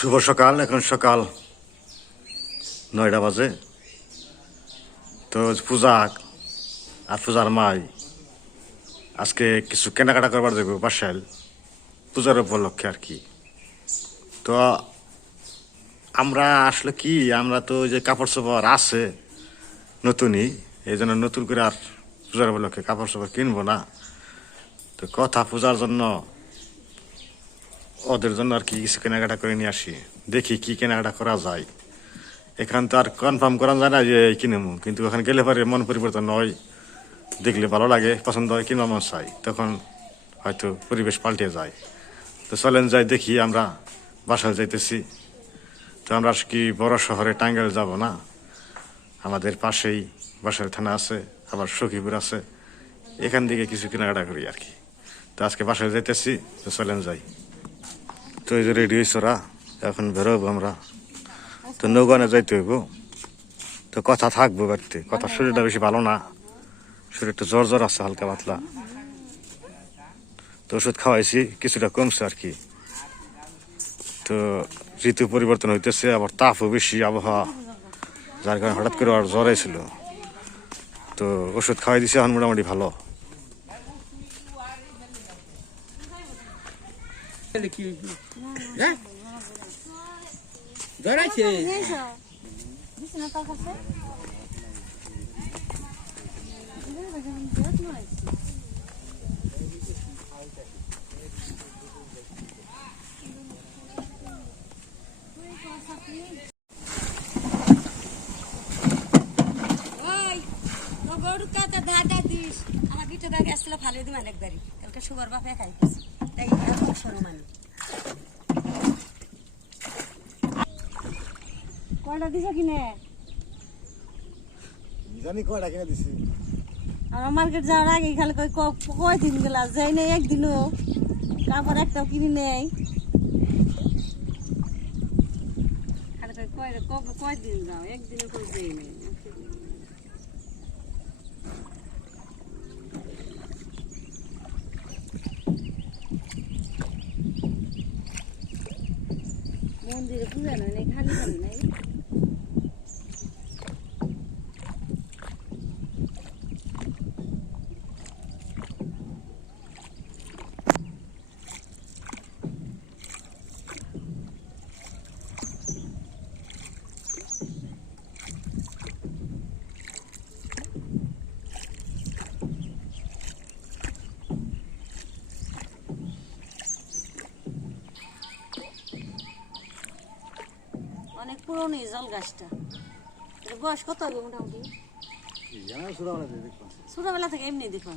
শুভ সকাল, এখন সকাল নয়টা বাজে। তো পূজা, আর পূজার মাই। আজকে কিছু কেনাকাটা করবার যাব বাসায়, পূজার উপলক্ষে আর কি। তো আমরা আসলে কি, আমরা তো যে কাপড় চোপড় আছে, নতুনই, এই জন্য নতুন করে আর পূজার উপলক্ষে কাপড় চোপড় কিনবো না। তো কথা পূজার জন্য ওদের জন্য আর কি কিছু কেনাকাটা করে নিয়ে আসি। দেখি কি কেনাকাটা করা যায়। এখান তো আর কনফার্ম করা যায় না যে কিনেমু। কিন্তু ওখানে গেলে পরে মন পরিবর্তন হয়। দেখলে ভালো লাগে, পছন্দ হয় কিনবা মন চাই তখন হয়তো পরিবেশ পাল্টে যায়। তো চলেন যাই, দেখি আমরা বাসায় যাইতেছি। তো আমরা কি বড় শহরে টাঙ্গাইল যাব না। আমাদের পাশেই বাসার থানা আছে, আবার সখীপুর আছে। এখান থেকে কিছু কেনাকাটা করি আর কি। তো আজকে বাসায় যাইতেছি, তো চলেন যাই। তো এই যে রেডি হয়েছ ওরা এখন বেরোবো আমরা। তো নৌকানে যাইতে হইব। তো কথা থাকব বাড়িতে, কথা শরীরটা বেশি ভালো না। শরীরটা জ্বর জ্বর আছে, হালকা পাতলা। তো ওষুধ খাওয়াইছি, কিছুটা কমছে আর কি। তো ঋতু পরিবর্তন হইতেছে, আবার তাপও বেশি, আবহাওয়া। যার কারণে হঠাৎ করে আর জ্বর ছিল তো ওষুধ খাওয়াই দিছে, এখন মোটামুটি ভালো। হ্যাঁ আছে ওই তো গরু কাটা দাদা দিস। আমার গিটে দাগে আসলে ভালো দিম একবারই কালকে সুগার বাপে খাইতেছি। কয়টা দিছ কিনে? জানি কয়টা কিনে দিছি? আমার মার্কেট যাওয়ার আগে খালি কই কয় দিন গেলা? যাই নেই একদিনও। কাপড় একটাও কিনি নেই। খালি কই কয় কয় দিন যাও? একদিনও করে দেই নেই। মন্দিরে পূজা নয় খালি নাই অনেক পুরনো জল গাছটা। বয়স কত হবে মোটামুটি? ছোটবেলা থেকে এমনি দেখুন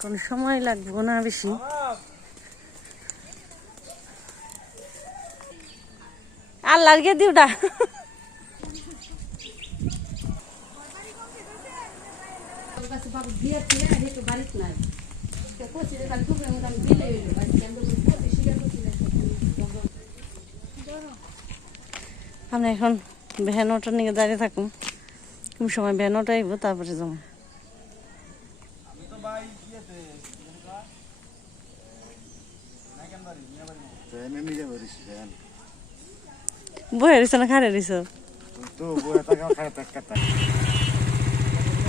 কোন সময় লাগবে না বেশি। আল্লাহর গে দিওটা আমরা এখন ভ্যান অটো নিয়ে দাঁড়িয়ে থাকুন কোন সময় ভ্যান অটো আইব তারপরে যাব এনে নিয়ে যাব বয়ে রইছ না খারে টাকা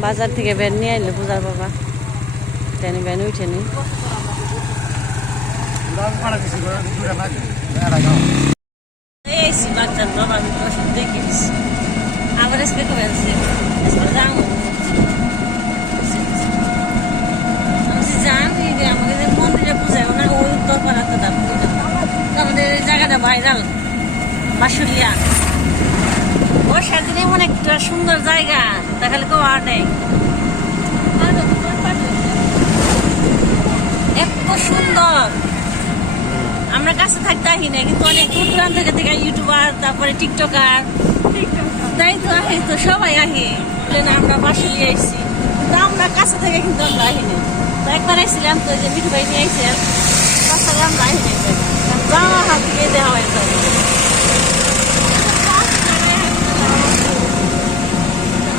বাজার থেকে ভ্যান নিয়ে আইলে পূজার বাবা। ট্রেনে ভ্যান উঠে নি। আবার আজকে করে আছে যাব জানি যে আমাদের মন্দিরে পূজা না ওই উত্তর পাড়াতে দাম ভাইরাল বাসুলিয়া ও সেদিন এমন একটা সুন্দর জায়গা, দেখালে কেউ আর নেই। এত সুন্দর। আমরা কাছে থাকতে আহি না কিন্তু অনেক দূর দূরান্ত থেকে থেকে ইউটিউবার, তারপরে টিকটকার। তাই তো আহি তো সবাই আহি বলে না, আমরা বাসুলিয়া এসেছি। কিন্তু আমরা কাছে থেকে কিন্তু আমরা আহি তো একবার এসেছিলাম তো যে মিঠু ভাই নিয়ে আইসেন তাছাড়া আমরা আহি যাওয়া হাত দেওয়া হয়ে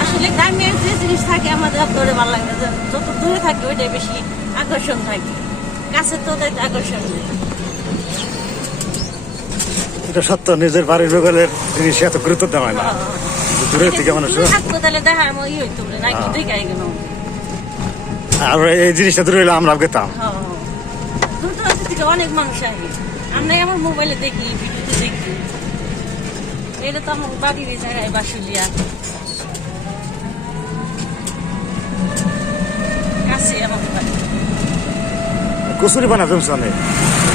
আসলে গ্রামের যে জিনিস থাকে আমাদের ধরে ভালো লাগে যত দূরে থাকে ওইটাই বেশি আকর্ষণ থাকে। কাছে তো আকর্ষণ নেই। এটা সত্য নিজের বাড়ির বগলের জিনিস এত গুরুত্ব দেওয়া না। দূরে থেকে মানুষ গেল আর এই জিনিসটা দূরে হইলে আমরা থেকে অনেক মানুষ আসে। আমরা আমার মোবাইলে দেখি ভিডিওতে দেখি। এটা তো আমার বাড়ির জায়গায় বাসুলিয়া। কাছে আমার বাড়ি। কুসুরি বানা জমছে অনেক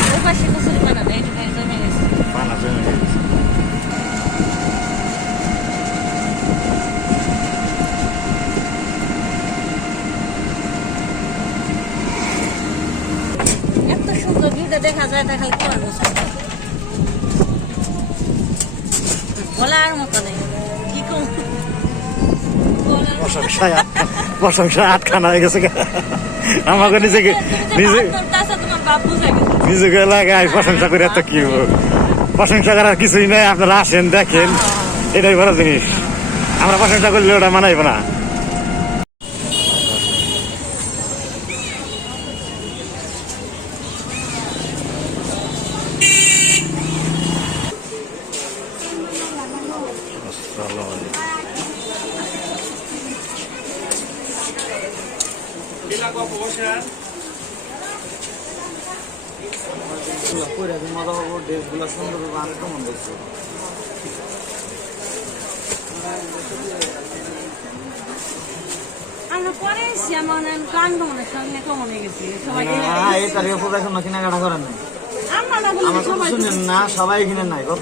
ও পাশে কচুরি বানানো এই জায়গায় জমে গেছে বানা জমে গেছে। এত সুন্দর ভিউটা দেখা যায় দেখালে কি মানুষ বলার মতো নেই কি কম বলার মতো- প্রশংসায় প্রশংসায় আটখানা হয়ে গেছে। আমাকে নিজেকে নিজে। নিজেকে লাগায় প্রশংসা করে এত কি প্রশংসা করার কিছুই নাই, আপনারা আসেন, দেখেন। এটাই বড় জিনিস। আমরা প্রশংসা করলে ওটা মানাইব না। তারিখে পুরো এখন কেনাকাটা করেন নাই। আমরা না বলছি, আমার কথা সবাই শুনেন না সবাই কিনেন নাই কত?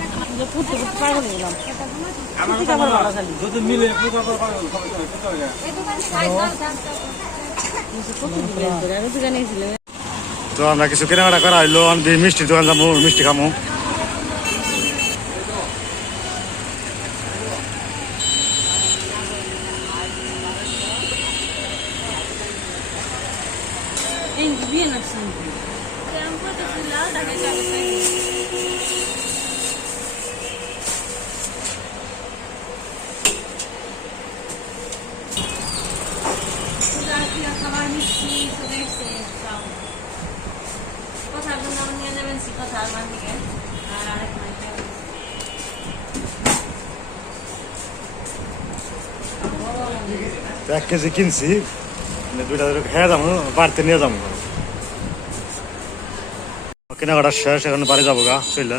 যে পুঁতে পুঁতে পাগল হয়ে গেলাম। সুতিটা আমার ভালো খালি। দোকানে গেছিলাম। তো আমরা কিছু কেনাকাটা করা হইল আমি মিষ্টি দোকান যাব মিষ্টি খামো কেজি কিনছি দুইটা খেয়ে যাব বাড়িতে নিয়ে যাব কেনাকাটা শেষ, এখন বাড়ি যাব গা চলে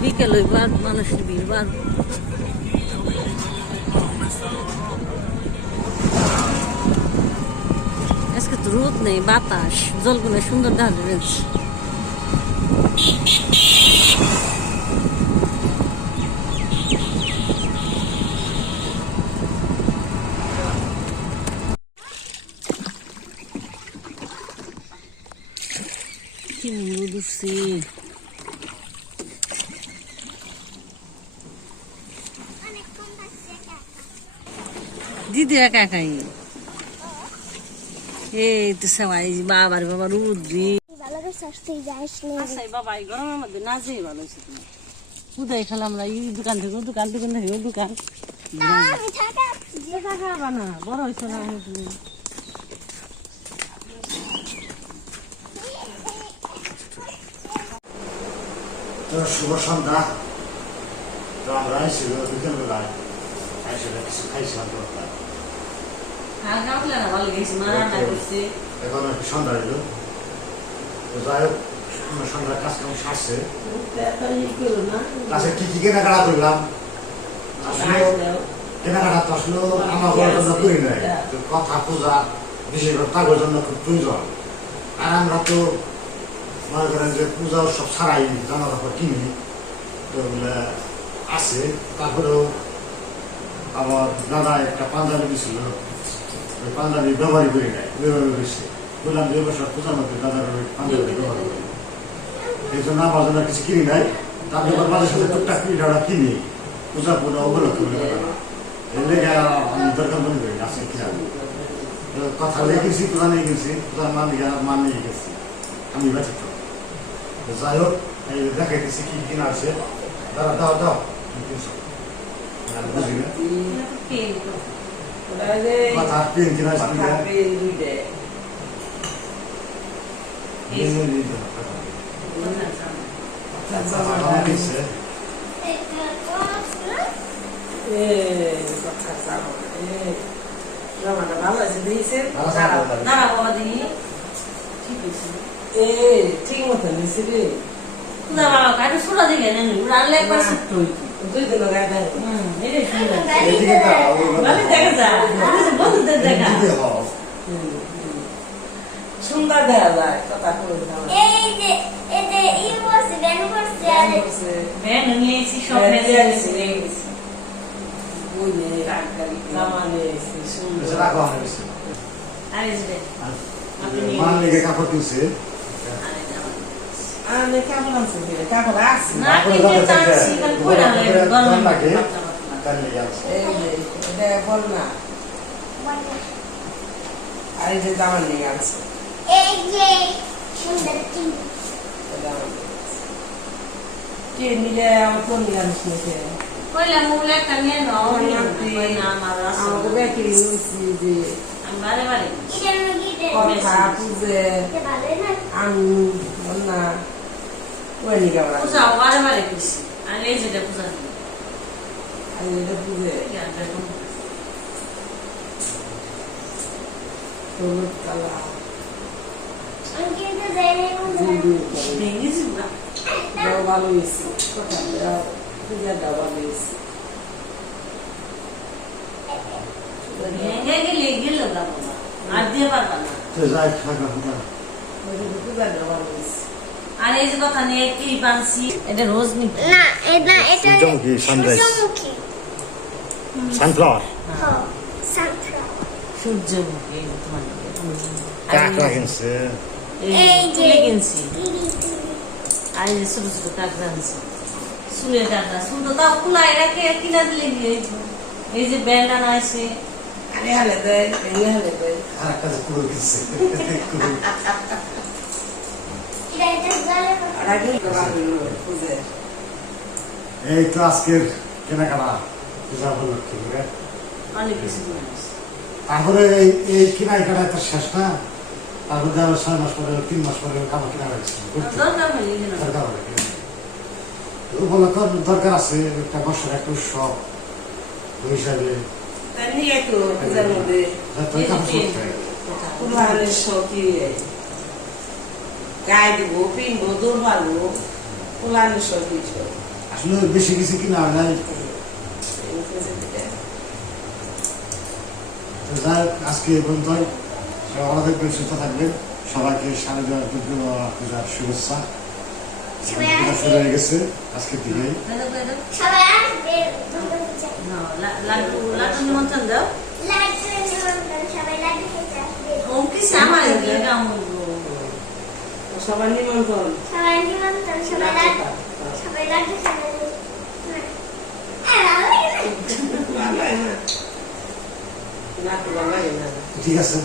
বিকেল হইবার মানুষের ভিড় বাড়বে তো রোদ নেই বাতাস জলগুলো সুন্দর দেখা রয়েছে কি উঠছে দিদি একা একাই এই তো সবাই বাবার বাবা রুদ্রি। আচ্ছা বাবা এই গরমের মধ্যে না যেই ভালো হয়েছে তুমি উদয় খেলাম আমরা? এই দোকান থেকে দোকান দোকান থেকে দোকান। আমি থাকা দেখা খাবা না বড় হয়েছে না তো শুভ সন্ধ্যা। তো আমরা আইছিল বিকেলবেলায় কিছু খাইছিলাম তো আর করছে। এখন সন্ধ্যা হইল। তো যাই হোক কাজ কাম সারছে। কাছে কি কি কেনাকাটা করলাম? আসলে কেনাকাটা তো আসলে আমার জন্য করি নাই। কথা পূজা বিশেষ করে তাদের জন্য খুব প্রয়োজন। আর আমরা তো মনে করেন যে পূজা সব ছাড়াই জামা কিনি, তো ওগুলা আছে। তারপরেও আমার দাদা একটা পাঞ্জাবি দিছিল। ওই পাঞ্জাবি ব্যবহারই করি নাই ব্যবহার করেছে বললাম যে বছর পূজার মধ্যে দাদার ওই পাঞ্জাবি ব্যবহার করি। এই জন্য আমার জন্য কিছু কিনি নাই। তারপরে মাঝে সাথে টুকটাক ওরা কিনি। পূজা পুজো কথা না। এই লেগে আমি দরকার মনে করি আছে কিনা। তো কথা লেগেছি পূজা নিয়ে গেছি পূজার মান মান নিয়ে গেছি। আমি তো যাই হোক এই দেখাইতেছি কি কিনা আছে দাদা দাও দাও কিনছে। ভালো আছে, আছে। দাঁড়া বাবা দিই ঠিক আছে ঠিক মতো নিছি রে পূজা বাবা কাটে সুরা দিলে নেন রান্না একবার দুই দিন ভালো দেখা যায় বন্ধুদের দেখা। সুন্দর দেখা যায় কথা এই যে এই যে ই বসে গান করছে আর ভ্যান নিয়েছি সব নিয়েছি। বুঝে নিয়েছি এসে সুন্দর রাখো আমার আর নিয়ে মান লেগে কাপড় কিনছে আর এই যে জামা নিয়ে আছে এই যে সুন্দর নিয়ে। কে নিলে আমার কোন নিরামিষ নিতে কইলা মুলে নিয়ে নাও না আমার আমাকে বেকি নিয়েছি যে বারে বারে কথা পুজে বল না ওই নিকে আমরা পূজা বারে বারে কইছি আর এই যে পূজা এটা পুজে হলুদ কালার দাও ভালো হয়েছে পূজা দাও ভালো হয়েছে ভেঙে গেলে গেল আর দিয়ে পারবা না পূজা দাও ভালো হয়েছে আর এই যে কথা নিয়ে কি বানছি এটা রোজ নি না এটা এটা সূর্যমুখী, sunrise. সূর্যমুখী। সানফ্লাওয়ার হ্যাঁ। সানফ্লাওয়ার সূর্যমুখী এই যে কিনছে এই যে কিনছি আর এই যে ছোট ছোট কাঁকড়া আনছি চুলের কাঁকড়া চুল তো তাও কুলাই রাখে কিনা দিলে এই যে ব্যান্ডানা আছে। আরে হালে দেয় হালে দেয়। আর একটা কুকুর কিনছে এই তো আজকের কেনাকাটা পূজা উপলক্ষে। তারপরে এই এই কেনাই কাটা তো শেষ না? তারপরে যাবে ছয় মাস পরে তিন মাস পরে কাপড় কেনা দরকার। উপলক্ষ আছে একটা বর্ষার একটা উৎসব ওই হিসাবে। তা পূজার মধ্যে শখি গায়ে দিব পিনবো শখি সব আসলে বেশি কিছু কিনা নাই? তো যাই আজকে এই পর্যন্ত সবাই সুস্থ থাকবেন। সবাইকে সাড়ে দেওয়ার পূজার শুভেচ্ছা। হয়ে গেছে আজকে নিমন্ত্রণ নিমন্ত্রণ, সবাই সামা সবার নিমন্ত্রণ সবাই নিমন্ত্রণ, সবাই? ভালো হয় ঠিক আছে।